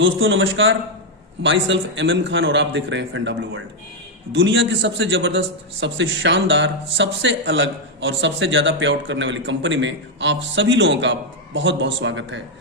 दोस्तों नमस्कार। My self MM Khan और आप देख रहे हैं FNW वर्ल्ड। दुनिया की सबसे जबरदस्त, सबसे शानदार, सबसे अलग और सबसे ज्यादा पे आउट करने वाली कंपनी में आप सभी लोगों का बहुत बहुत स्वागत है।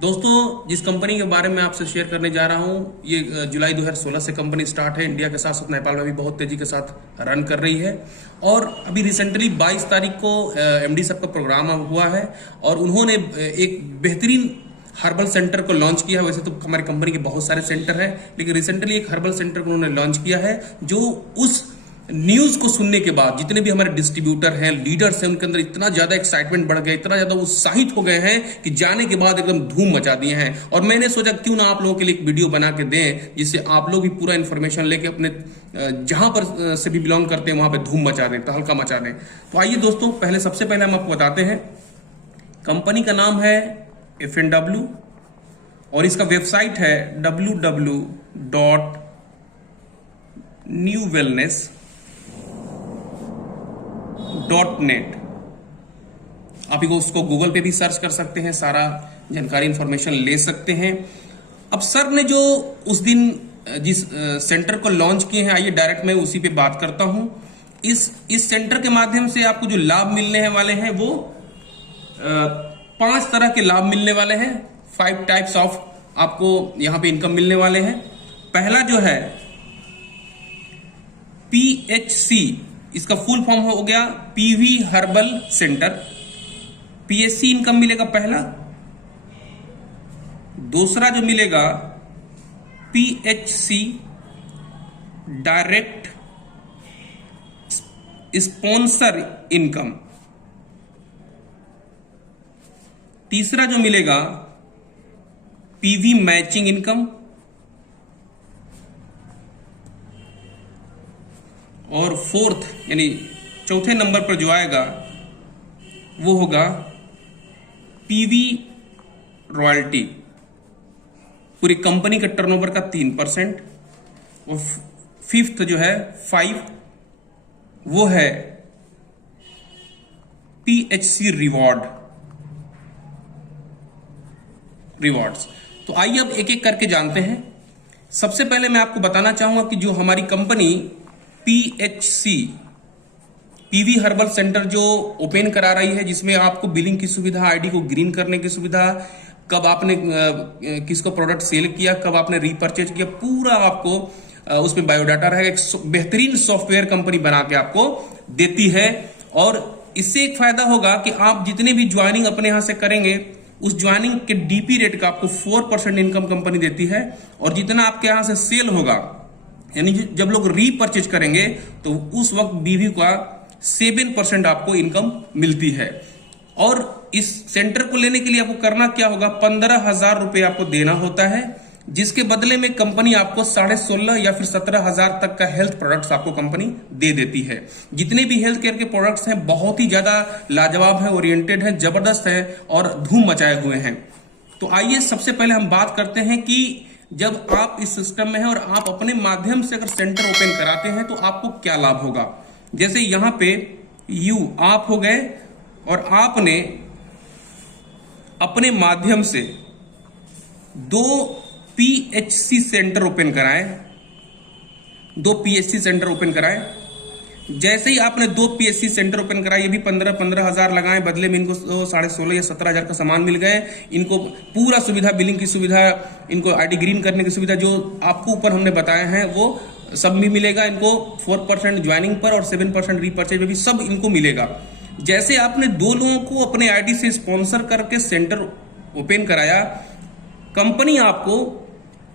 दोस्तों, जिस कंपनी के बारे में आपसे शेयर करने जा रहा हूं, ये जुलाई 2016 से कंपनी स्टार्ट है। इंडिया के साथ साथ नेपाल में भी बहुत तेजी के साथ रन कर रही है और अभी रिसेंटली 22 तारीख को MD साहब का प्रोग्राम हुआ है और उन्होंने एक बेहतरीन हर्बल सेंटर को लॉन्च किया। वैसे तो हमारी कंपनी के बहुत सारे सेंटर हैं, लेकिन रिसेंटली एक हर्बल सेंटर को उन्होंने लॉन्च किया है, जो उस न्यूज को सुनने के बाद जितने भी हमारे डिस्ट्रीब्यूटर हैं, लीडर्स हैं, उनके अंदर इतना ज्यादा एक्साइटमेंट बढ़ गया, इतना ज्यादा उत्साहित हो गए हैं कि जाने के बाद एकदम धूम मचा दिए हैं। और मैंने सोचा क्यों ना आप लोगों के लिए एक वीडियो बना के दें, जिससे आप लोग भी पूरा इंफॉर्मेशन लेके अपने जहां पर से भी बिलोंग करते हैं वहां पर धूम मचा दें, तहलका मचा दें। तो आइए दोस्तों, सबसे पहले हम आपको बताते हैं कंपनी का नाम है FNW और इसका वेबसाइट है www.newwellness.net। आप उसको गूगल पे भी सर्च कर सकते हैं, सारा जानकारी इंफॉर्मेशन ले सकते हैं। अब सर ने जो उस दिन जिस सेंटर को लॉन्च किए हैं, आइए डायरेक्ट मैं उसी पे बात करता हूं। इस सेंटर के माध्यम से आपको जो लाभ मिलने वाले हैं वो 5 तरह के लाभ मिलने वाले हैं। 5 टाइप्स ऑफ आपको यहां पे इनकम मिलने वाले हैं। पहला जो है PHC, इसका फुल फॉर्म हो गया PV herbal centre. PHC income मिलेगा पहला। दूसरा जो मिलेगा PHC डायरेक्ट स्पॉन्सर इनकम। तीसरा जो मिलेगा PV मैचिंग इनकम। और फोर्थ यानी चौथे नंबर पर जो आएगा वो होगा PV रॉयल्टी, पूरी कंपनी का टर्नओवर का 3%। और फिफ्थ जो है 5 वो है PHC रिवॉर्ड्स। तो आइए अब एक एक करके जानते हैं। सबसे पहले मैं आपको बताना चाहूंगा कि जो हमारी company PHC PV herbal centre जो ओपन करा रही है, जिसमें आपको बिलिंग की सुविधा, आईडी को ग्रीन करने की सुविधा, कब आपने किसको प्रोडक्ट सेल किया, कब आपने रीपरचेज किया, पूरा आपको उसमें बायोडाटा रहेगा। एक बेहतरीन सॉफ्टवेयर कंपनी बना के आपको देती है। और इससे एक फायदा होगा कि आप जितने भी ज्वाइनिंग अपने यहां से करेंगे, उस ज्वाइनिंग के DP रेट का आपको 4% इनकम कंपनी देती है। और जितना आपके यहां से सेल होगा, यानी जब लोग रीपरचेज करेंगे तो उस वक्त BV का 7% आपको इनकम मिलती है। और इस सेंटर को लेने के लिए आपको करना क्या होगा, 15,000 रुपए आपको देना होता है, जिसके बदले में कंपनी आपको 16,500 या फिर 17,000 तक का हेल्थ प्रोडक्ट्स आपको कंपनी दे देती है। जितने भी हेल्थ केयर के प्रोडक्ट्स हैं बहुत ही ज्यादा लाजवाब है, ओरिएंटेड है, जबरदस्त है और धूम मचाए हुए हैं। तो आइए सबसे पहले हम बात करते हैं कि जब आप इस सिस्टम में हैं और आप अपने माध्यम से अगर सेंटर ओपन कराते हैं तो आपको क्या लाभ होगा। जैसे यहां पे आप हो गए और आपने अपने माध्यम से 2 PHC सेंटर ओपन कराए, 2 PHC सेंटर ओपन कराए। जैसे ही आपने 2 PHC सेंटर ओपन कराए, ये भी 15,000 लगाए, बदले में इनको 16,500 या 17,000 का सामान मिल गए। इनको पूरा सुविधा, बिलिंग की सुविधा, इनको आईडी ग्रीन करने की सुविधा जो आपको ऊपर हमने बताया है वो सब भी मिलेगा। इनको 4% ज्वाइनिंग पर और 7% रीपरचेज में भी सब इनको मिलेगा। जैसे आपने 2 लोगों को अपने आईडी से स्पॉन्सर करके सेंटर ओपन कराया, कंपनी आपको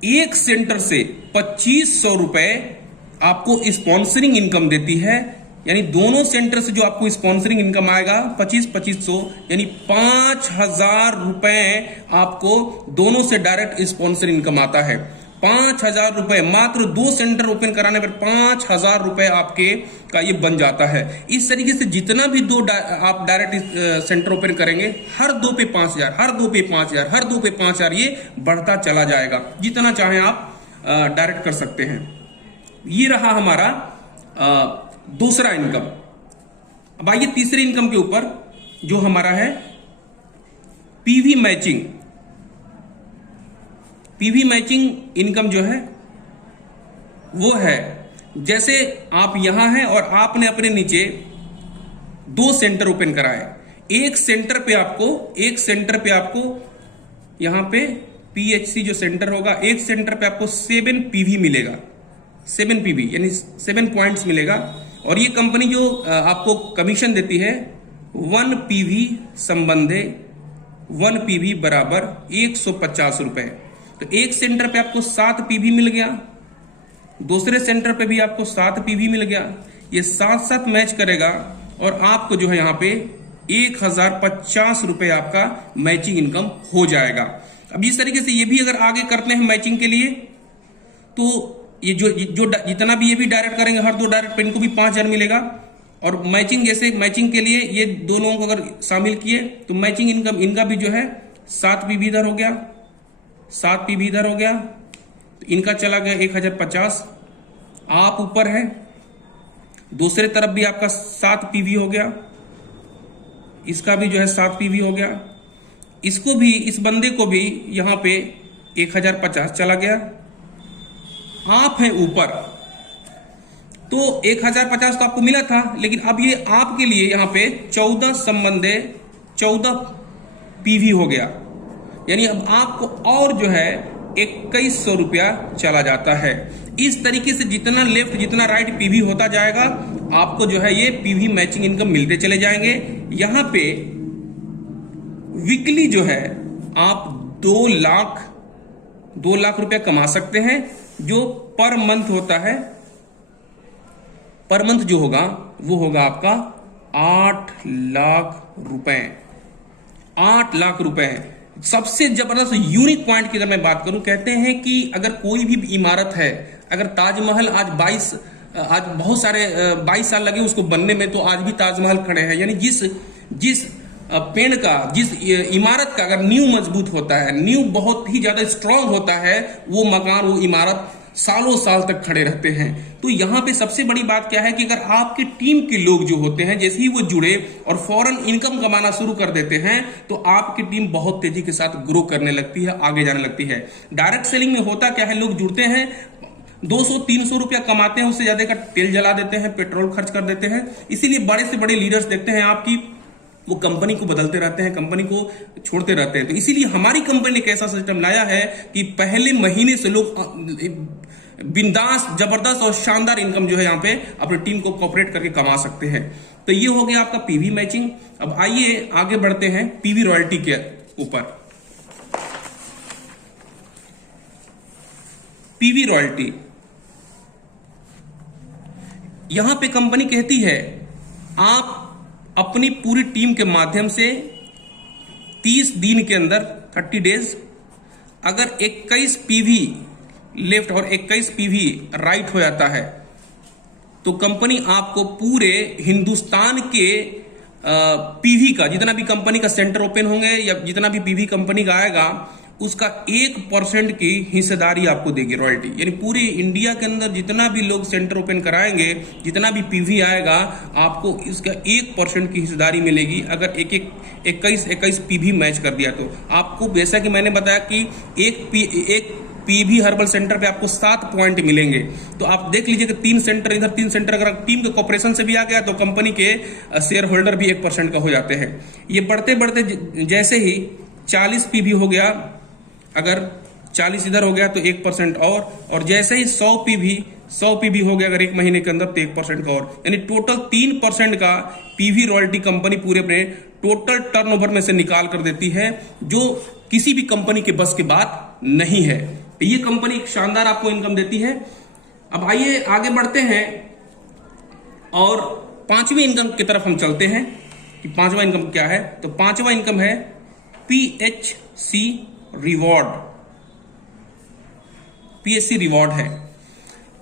एक सेंटर से 2,500 रुपए आपको स्पॉन्सरिंग इनकम देती है। यानी दोनों सेंटर से जो आपको स्पॉन्सरिंग इनकम आएगा 2500 यानी 5,000 रुपए आपको दोनों से डायरेक्ट स्पॉन्सर इनकम आता है। 5,000 रुपए मात्र 2 सेंटर ओपन कराने पर 5,000 रुपए आपके का ये बन जाता है। इस तरीके से जितना भी आप डायरेक्ट सेंटर ओपन करेंगे, हर 2 पे 5,000, हर 2 पे 5,000, हर 2 पे 5,000 ये बढ़ता चला जाएगा। जितना चाहें आप डायरेक्ट कर सकते हैं। ये रहा हमारा दूसरा इनकम। अब आइए तीसरे इनकम के ऊपर, जो हमारा है PV matching. PV matching income जो है वो है, जैसे आप यहां हैं और आपने अपने नीचे 2 सेंटर ओपन कराए, एक सेंटर पे आपको यहां पे पीएचसी जो सेंटर होगा, एक सेंटर पे आपको 7 पीवी मिलेगा, 7 पीवी यानी 7 पॉइंट्स मिलेगा। और ये कंपनी जो आपको कमीशन देती है 1 पीवी संबंधे 1 पीवी बराबर 150 रुपए। तो एक सेंटर पे आपको 7 पीवी मिल गया, दूसरे सेंटर पे भी आपको 7 पीवी मिल गया, ये साथ साथ मैच करेगा और आपको जो है यहां पे 1050 रुपए आपका मैचिंग इनकम हो जाएगा। अब इस तरीके से ये भी अगर आगे करते हैं मैचिंग के लिए, तो ये जो जितना भी ये भी डायरेक्ट करेंगे, हर 2 डायरेक्ट पे इनको भी 5000 मिलेगा। और मैचिंग जैसे मैचिंग के लिए ये दोनों को अगर शामिल किए तो मैचिंग इनकम इनका भी जो है 7 पीवी इधर हो गया, 7 पीवी इधर हो गया, तो इनका चला गया 1050। आप ऊपर है, दूसरे तरफ भी आपका 7 पीवी हो गया, इसका भी जो है 7 पीवी हो गया, इसको भी, इस बंदे को भी यहां पे 1050 चला गया। आप हैं ऊपर, तो 1050 तो आपको मिला था, लेकिन अब ये आपके लिए यहां पे 14 संबंधे 14 पीवी हो गया, यानी अब आपको और जो है 2100 रुपया चला जाता है। इस तरीके से जितना लेफ्ट जितना राइट पीवी होता जाएगा, आपको जो है ये पीवी मैचिंग इनकम मिलते चले जाएंगे। यहां पे वीकली जो है आप 2 लाख रुपया कमा सकते हैं, जो पर मंथ होता है। पर मंथ जो होगा वो होगा आपका 8 लाख रुपए, 8 लाख रुपए। सबसे जबरदस्त यूनिक पॉइंट की अगर मैं बात करूं, कहते हैं कि अगर कोई भी इमारत है, अगर ताजमहल आज बहुत सारे 22 साल लगे उसको बनने में, तो आज भी ताजमहल खड़े हैं। यानी जिस पेड़ का, जिस इमारत का अगर नींव मजबूत होता है, नींव बहुत ही ज्यादा स्ट्रांग होता है, वो मकान, वो इमारत सालों साल तक खड़े रहते हैं। तो यहां पे सबसे बड़ी बात क्या है कि अगर आपकी टीम के लोग जो होते हैं, जैसे ही वो जुड़े और फौरन इनकम कमाना शुरू कर देते हैं, तो आपकी टीम बहुत तेजी के साथ ग्रो करने लगती है, आगे जाने लगती है। डायरेक्ट सेलिंग में होता क्या है, लोग जुड़ते हैं, 200-300 रुपया कमाते हैं, उससे ज्यादा का तेल जला देते हैं, पेट्रोल खर्च कर देते हैं। इसीलिए बड़े से बड़े लीडर्स देखते हैं आपकी, वो कंपनी को बदलते रहते हैं, कंपनी को छोड़ते रहते हैं। तो इसीलिए हमारी कंपनी ने एक ऐसा सिस्टम लाया है कि पहले महीने से लोग बिंदास, जबरदस्त और शानदार इनकम जो है यहाँ पे अपनी टीम को कोऑपरेट करके कमा सकते हैं। तो ये हो गया आपका पीवी मैचिंग। अब आइए आगे बढ़ते हैं पीवी रॉयल्टी के ऊपर। पीवी रॉयल्टी, यहां पे कंपनी कहती है आप अपनी पूरी टीम के माध्यम से 30 दिन के अंदर 30 डेज अगर 21 पीवी लेफ्ट और 21 पीवी राइट हो जाता है, तो कंपनी आपको पूरे हिंदुस्तान के पीवी का, जितना भी कंपनी का सेंटर ओपन होंगे या जितना भी पीवी कंपनी का आएगा, उसका 1% की हिस्सेदारी आपको देगी रॉयल्टी। यानी पूरे इंडिया के अंदर जितना भी लोग सेंटर ओपन कराएंगे, जितना भी पीवी आएगा, आपको इसका 1% की हिस्सेदारी मिलेगी। अगर 21 पीवी मैच कर दिया तो आपको, जैसा कि मैंने बताया कि एक पीवी हर्बल सेंटर पे आपको 7 पॉइंट मिलेंगे। तो आप देख लीजिए कि 3 सेंटर इधर, 3 सेंटर अगर टीम के कॉर्पोरेशन से भी आ गया तो कंपनी के शेयर होल्डर भी 1% का हो जाते हैं। ये बढ़ते बढ़ते जैसे ही 40 पीवी हो गया, अगर 40 इधर हो गया तो 1% और जैसे ही 100 पीवी हो गया अगर 1 महीने के अंदर, तो 1% का और, यानी टोटल 3% का पीवी रॉयल्टी कंपनी पूरे अपने टोटल टर्नओवर में से निकाल कर देती है, जो किसी भी कंपनी के बस की बात नहीं है। ये कंपनी एक शानदार आपको इनकम देती है। अब आइए आगे बढ़ते हैं और 5वीं इनकम की तरफ हम चलते हैं कि 5वां इनकम क्या है। तो 5वां इनकम है पीएचसी रिवॉर्ड। पीएचसी रिवॉर्ड है।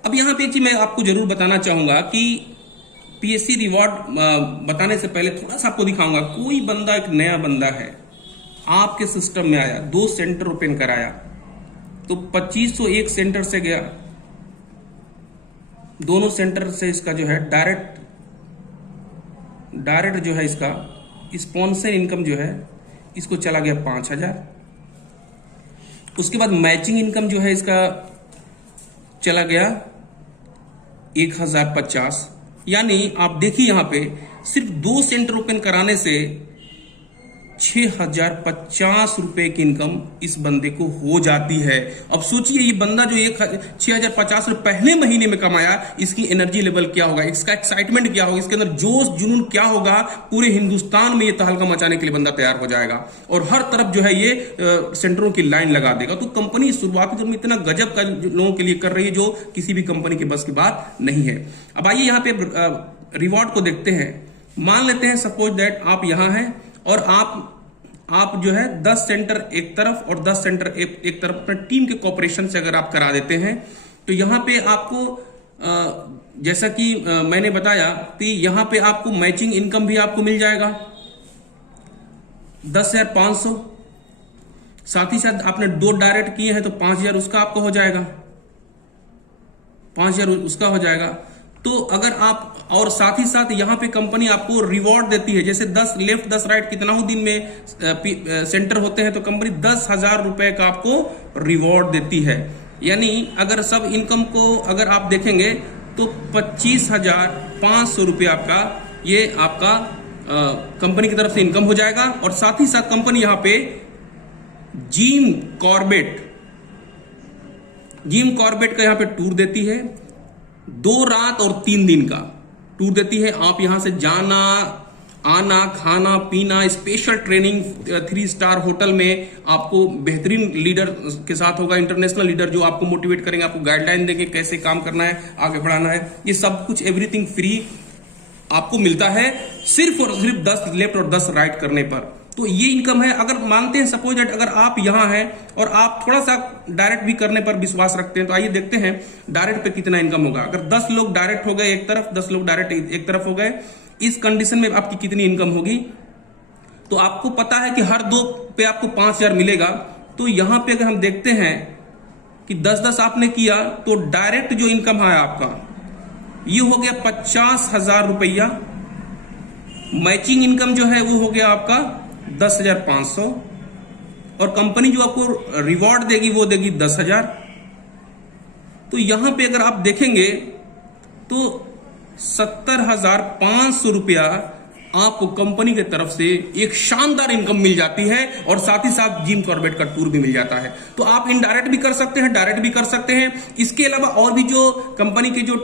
अब यहां पे एक चीज मैं आपको जरूर बताना चाहूंगा कि पीएचसी रिवॉर्ड बताने से पहले थोड़ा सा आपको दिखाऊंगा। कोई बंदा, एक नया बंदा है, आपके सिस्टम में आया, 2 सेंटर ओपन कराया, तो 2500 एक सेंटर से गया, दोनों सेंटर से इसका जो है डायरेक्ट जो है इसका स्पॉन्सर इनकम जो है इसको चला गया 5000। उसके बाद मैचिंग इनकम जो है इसका चला गया 1050, यानी आप देखिए यहां पे सिर्फ 2 सेंटर ओपन कराने से 6050 रुपए की इनकम इस बंदे को हो जाती है। अब सोचिए ये बंदा जो 6050 रुपए पहले महीने में कमाया, इसकी एनर्जी लेवल क्या होगा, इसका एक्साइटमेंट क्या होगा, इसके अंदर जोश जुनून क्या होगा। पूरे हिंदुस्तान में ये तहलका मचाने के लिए बंदा तैयार हो जाएगा और हर तरफ जो है ये सेंटरों की लाइन लगा देगा। तो कंपनी शुरुआती दौर में इतना गजब का लोगों के लिए कर रही है जो किसी भी कंपनी के बस की बात नहीं है। अब आइए यहाँ पे रिवॉर्ड को देखते हैं। मान लेते हैं सपोज दैट आप यहां हैं और आप जो है 10 सेंटर एक तरफ और 10 सेंटर एक तरफ अपने टीम के कोऑपरेशन से अगर आप करा देते हैं तो यहां पे आपको जैसा कि मैंने बताया कि यहां पे आपको मैचिंग इनकम भी आपको मिल जाएगा 10,500। साथ ही साथ आपने 2 डायरेक्ट किए हैं तो 5,000 उसका आपको हो जाएगा, 5,000 उसका हो जाएगा। तो अगर आप और साथ ही साथ यहां पे कंपनी आपको रिवॉर्ड देती है, जैसे 10 लेफ्ट 10 राइट कितना हो दिन में सेंटर होते हैं तो कंपनी 10,000 रुपए का आपको रिवॉर्ड देती है। यानी अगर सब इनकम को अगर आप देखेंगे तो 25,500 रुपये आपका ये आपका कंपनी की तरफ से इनकम हो जाएगा। और साथ ही साथ कंपनी यहां पे जिम कॉर्बेट का यहां पे टूर देती है, 2 रात और 3 दिन का टूर देती है। आप यहां से जाना आना खाना पीना स्पेशल ट्रेनिंग 3 स्टार होटल में आपको बेहतरीन लीडर के साथ होगा, इंटरनेशनल लीडर जो आपको मोटिवेट करेंगे, आपको गाइडलाइन देंगे कैसे काम करना है, आगे बढ़ाना है। ये सब कुछ एवरीथिंग फ्री आपको मिलता है सिर्फ और सिर्फ 10 लेफ्ट और 10 राइट करने पर। तो ये इनकम है। अगर मानते हैं सपोज दैट अगर आप यहां हैं और आप थोड़ा सा डायरेक्ट भी करने पर विश्वास रखते हैं तो आइए देखते हैं डायरेक्ट पे कितना इनकम होगा। अगर 10 लोग डायरेक्ट हो गए एक तरफ, 10 लोग डायरेक्ट एक तरफ हो गए, इस कंडीशन में आपकी कितनी इनकम होगी। तो आपको पता है कि हर 2 पे आपको 5,000 मिलेगा। तो यहां पे अगर हम देखते हैं कि 10-10 आपने किया तो डायरेक्ट जो इनकम है आपका ये हो गया 50,000 रुपया। मैचिंग इनकम जो है वो हो गया आपका 10,500 और कंपनी जो आपको रिवॉर्ड देगी वो देगी 10,000। तो यहां पे अगर आप देखेंगे तो 70,500 रुपया आपको कंपनी की तरफ से एक शानदार इनकम मिल जाती है और साथ ही साथ जिम कॉर्बेट का टूर भी मिल जाता है। तो आप इनडायरेक्ट भी कर सकते हैं, डायरेक्ट भी कर सकते हैं। इसके अलावा और भी जो कंपनी के जो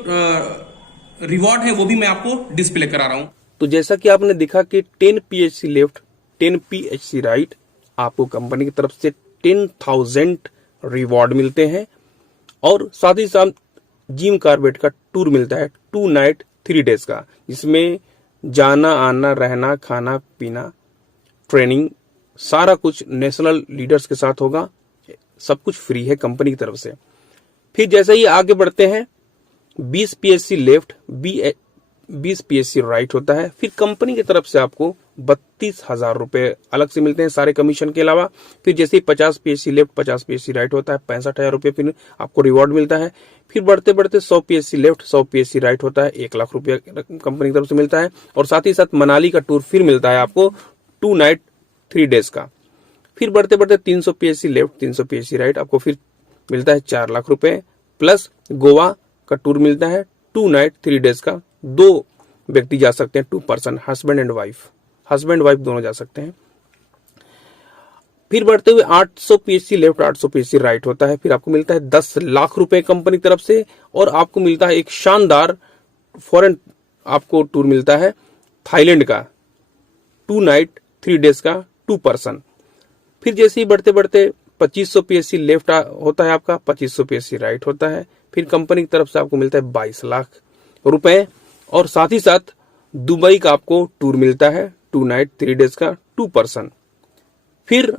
रिवॉर्ड है वो भी मैं आपको डिस्प्ले करा रहा हूं। तो जैसा कि आपने देखा कि 10 PHC लेफ्ट 10 PHC राइट आपको कंपनी की तरफ से 10,000 रिवॉर्ड मिलते हैं और साथ ही साथ जिम कॉर्बेट का टूर मिलता है 2 नाइट 3 डेज का, जिसमें जाना आना रहना खाना पीना ट्रेनिंग सारा कुछ नेशनल लीडर्स के साथ होगा। सब कुछ फ्री है कंपनी की तरफ से। फिर जैसे ही आगे बढ़ते हैं 20 PHC लेफ्ट 20 PHC राइट होता है। फिर कंपनी की तरफ से आपको 32,000 रुपए अलग से मिलते हैं सारे कमीशन के अलावा। फिर जैसे ही 50 PHC लेफ्ट 50 PHC राइट होता है 65,000 रुपए फिर आपको रिवॉर्ड मिलता है। फिर बढ़ते बढ़ते 100 PHC लेफ्ट 100 PHC राइट होता है 1 लाख रुपया कंपनी की तरफ से मिलता है। और साथ ही साथ मनाली का टूर फिर मिलता है आपको 2 नाइट 3 डेज का। फिर बढ़ते बढ़ते 300 PHC लेफ्ट 300 PHC राइट आपको फिर मिलता है 4 लाख रुपए प्लस गोवा का टूर मिलता है 2 नाइट 3 डेज का। 2 व्यक्ति जा सकते हैं, 2 पर्सन, हस्बैंड वाइफ दोनों जा सकते हैं। फिर बढ़ते हुए 800 PHC लेफ्ट 800 PHC राइट होता है। फिर आपको मिलता है 10 लाख रुपए कंपनी की तरफ से और आपको मिलता है एक शानदार फॉरेन आपको टूर मिलता है थाईलैंड का 2 नाइट 3 डेज का 2 पर्सन। फिर जैसे ही बढ़ते बढ़ते 2500 PHC लेफ्ट होता है आपका, 2500 PHC राइट होता है। फिर कंपनी की तरफ से आपको मिलता है 22 लाख रुपए और साथ ही साथ दुबई का आपको टूर मिलता है 2 नाइट 3 डेज का 2 पर्सन। फिर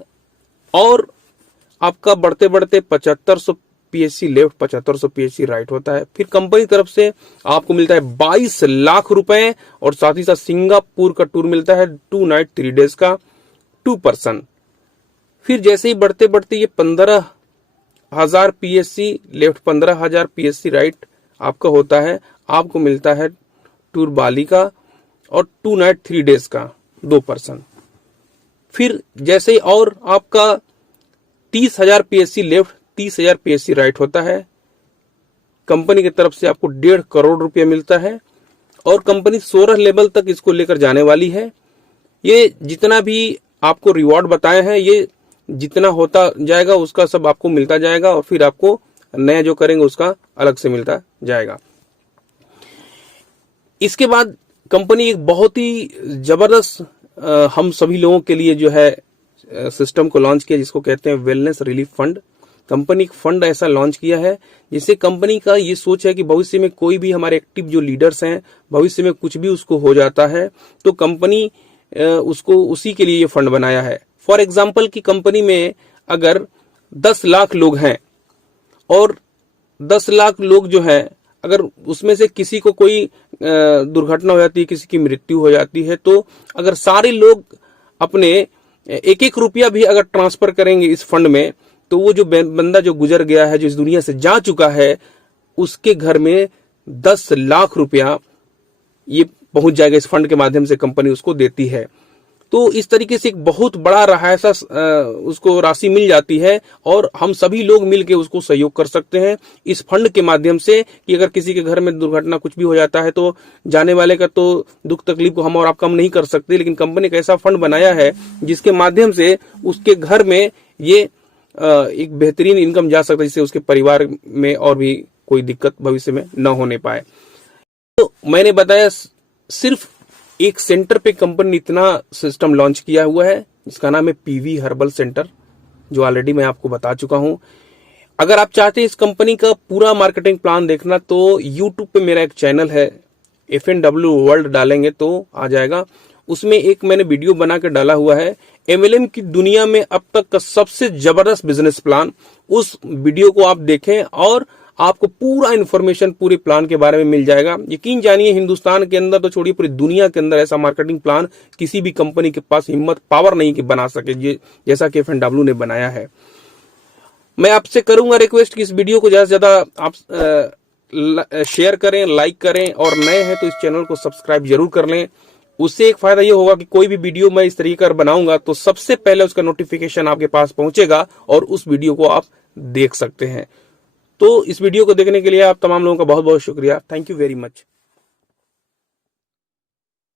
और आपका बढ़ते बढ़ते 7500 PHC लेफ्ट 7500 PHC राइट होता है। फिर कंपनी की तरफ से आपको मिलता है 22 लाख रुपए और साथ ही साथ सिंगापुर का टूर मिलता है 2 नाइट 3 डेज का 2 पर्सन। फिर जैसे ही बढ़ते बढ़ते ये 15,000 PHC लेफ्ट 15,000 PHC राइट आपका होता है। आपको मिलता है टूर बाली का और 2 नाइट 3 डेज का 2 पर्सन। फिर जैसे ही और आपका 30,000 PSC लेफ्ट, 30,000 PSC राइट होता है। कंपनी की तरफ से आपको 1.5 करोड़ रुपया मिलता है और कंपनी 16 लेवल तक इसको लेकर जाने वाली है। ये जितना भी आपको रिवॉर्ड बताए हैं, ये जितना होता जाएगा उसका सब आपको मिलता जाएगा और फिर आपको नया जो करेंगे उसका अलग से मिलता जाएगा। इसके बाद कंपनी एक बहुत ही जबरदस्त हम सभी लोगों के लिए जो है सिस्टम को लॉन्च किया, जिसको कहते हैं वेलनेस रिलीफ फंड। कंपनी एक फंड ऐसा लॉन्च किया है जिससे कंपनी का ये सोच है कि भविष्य में कोई भी हमारे एक्टिव जो लीडर्स हैं, भविष्य में कुछ भी उसको हो जाता है तो कंपनी उसको उसी के लिए ये फंड बनाया है। फॉर एग्जाम्पल कि कंपनी में अगर 10 लाख लोग हैं और 10 लाख लोग जो हैं, अगर उसमें से किसी को कोई दुर्घटना हो जाती है, किसी की मृत्यु हो जाती है, तो अगर सारे लोग अपने 1-1 रुपया भी अगर ट्रांसफर करेंगे इस फंड में, तो वो जो बंदा जो गुजर गया है, जो इस दुनिया से जा चुका है, उसके घर में 10 लाख रुपया ये पहुंच जाएगा। इस फंड के माध्यम से कंपनी उसको देती है। तो इस तरीके से एक बहुत बड़ा राहसा उसको राशि मिल जाती है और हम सभी लोग मिलकर उसको सहयोग कर सकते हैं इस फंड के माध्यम से कि अगर किसी के घर में दुर्घटना कुछ भी हो जाता है तो जाने वाले का तो दुख तकलीफ को हम और आप कम नहीं कर सकते, लेकिन कंपनी का ऐसा फंड बनाया है जिसके माध्यम से उसके घर में ये एक बेहतरीन इनकम जा सकता है, जिससे उसके परिवार में और भी कोई दिक्कत भविष्य में न होने पाए। तो मैंने बताया सिर्फ एक सेंटर पे कंपनी ने इतना सिस्टम लॉन्च किया हुआ है जिसका नाम है पीवी हर्बल सेंटर, जो ऑलरेडी मैं आपको बता चुका हूं। अगर आप चाहते हैं इस कंपनी का पूरा मार्केटिंग प्लान देखना तो यूट्यूब पे मेरा एक चैनल है FNW वर्ल्ड डालेंगे तो आ जाएगा। उसमें एक मैंने वीडियो बना के डाला हुआ है MLM की दुनिया में अब तक का सबसे जबरदस्त बिजनेस प्लान। उस वीडियो को आप देखें और आपको पूरा इन्फॉर्मेशन पूरे प्लान के बारे में मिल जाएगा। यकीन जानिए, हिंदुस्तान के अंदर तो छोड़िए पूरी दुनिया के अंदर ऐसा मार्केटिंग प्लान किसी भी कंपनी के पास हिम्मत पावर नहीं कि बना सके जैसा कि FNW ने बनाया है। मैं आपसे करूंगा रिक्वेस्ट कि इस वीडियो को ज्यादा से ज्यादा आप शेयर करें, लाइक करें और नए हैं तो इस चैनल को सब्सक्राइब जरूर कर लें। उससे एक फायदा ये होगा कि कोई भी वीडियो मैं इस तरीके का बनाऊंगा तो सबसे पहले उसका नोटिफिकेशन आपके पास पहुंचेगा और उस वीडियो को आप देख सकते हैं। तो इस वीडियो को देखने के लिए आप तमाम लोगों का बहुत बहुत शुक्रिया। Thank you very much.